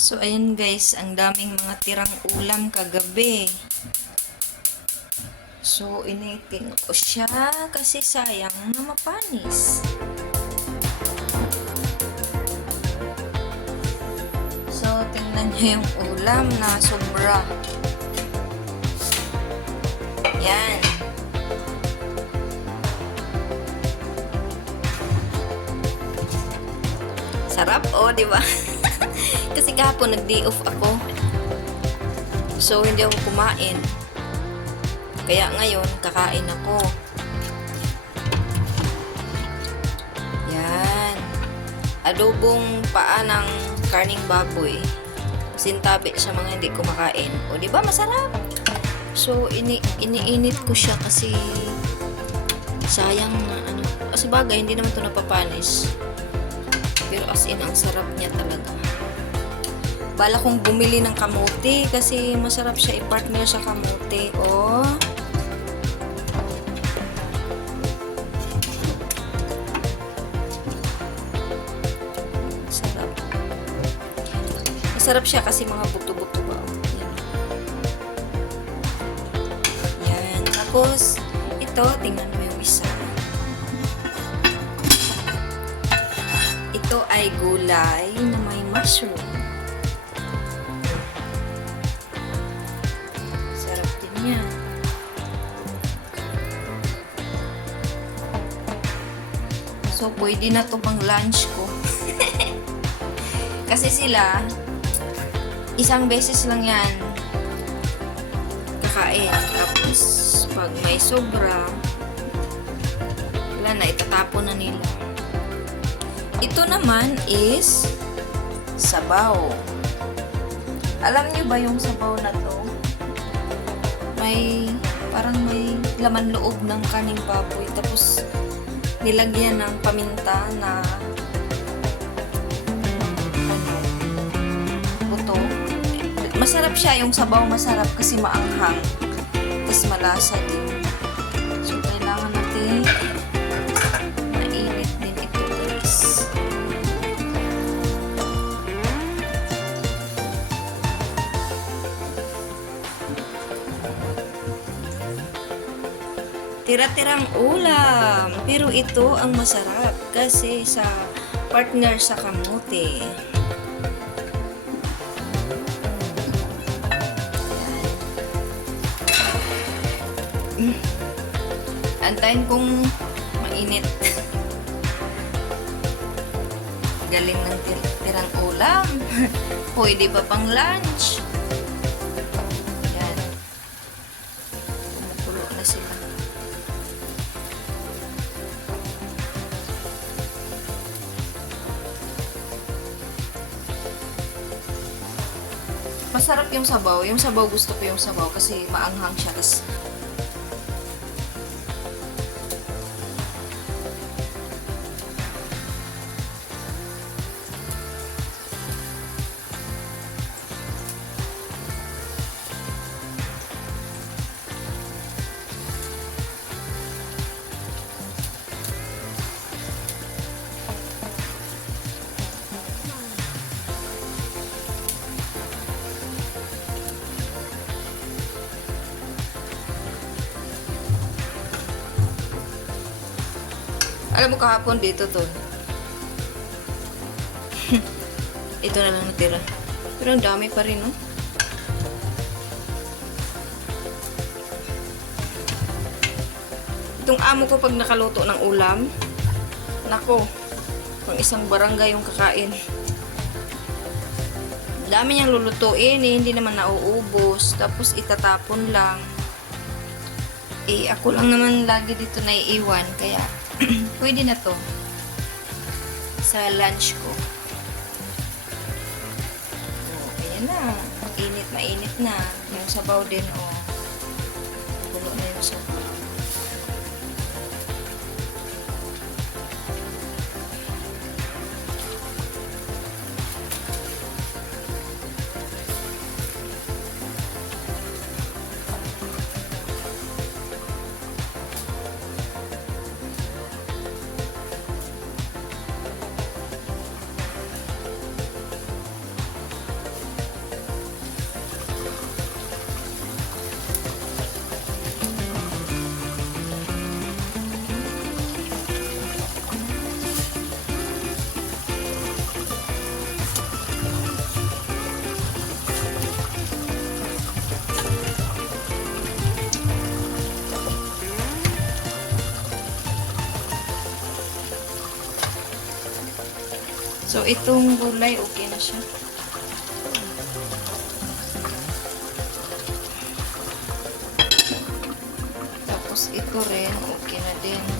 So, ayun guys, ang daming mga tirang ulam kagabi. So, initin ko siya kasi sayang na mapanis. So, tingnan niyo yung ulam na sobra. Yan. Sarap, oh, di ba? Kasi kahapon nag-day off ako. So, hindi ako kumain. Kaya ngayon, kakain ako. Yan. Adobong paa ng karning baboy. Sintabi sa mga hindi kumakain. O, di ba? Masarap. So, iniinit ko siya kasi sayang na ano. Kasi bagay, hindi naman ito napapanis. Pero as in, ang sarap niya talaga. Bala kong bumili ng kamote kasi masarap siya i-partner sa kamote. Oh. Sarap. Masarap siya kasi mga buto-buto ba. Yan. Yan. Tapos, ito, tingnan mo yung isa. Ito ay gulay na may mushroom. Sarap din niya. So, pwede na to pang lunch ko. Kasi sila, isang beses lang yan kakain. Tapos, pag may sobra, wala na, itatapon na nila. Ito naman is sabaw. Alam niyo ba yung sabaw na to? Parang may laman loob ng kaning baboy. Tapos, nilagyan ng paminta na buto. Masarap siya, yung sabaw masarap kasi maanghang. Tapos malasa din. So, kailangan natin mainit din ito, guys. Tira-tirang ulam. Pero ito ang masarap kasi sa partner sa kamote. Antayin kong mainit. Galing ng tirang ulam. Pwede pa pang lunch. Yan. Kumukulo na sila. Masarap yung sabaw. Yung sabaw, gusto ko yung sabaw kasi maanghang siya. Kasi alam mo kahapon dito to. Ito na lang natira. Pero ang dami pa rin, no? Itong amo ko pag nakaluto ng ulam, nako, pang isang barangay yung kakain. Dami niyang lulutuin, eh, hindi naman nauubos. Tapos itatapon lang. Eh, ako lang naman lagi dito naiiwan, kaya pwede na to sa lunch ko. Oh, ayan na. Mainit na. Yung sabaw din, oh. Puno na yung sabaw. So, itong gulay, okay na siya. Tapos, ito rin, okay na din.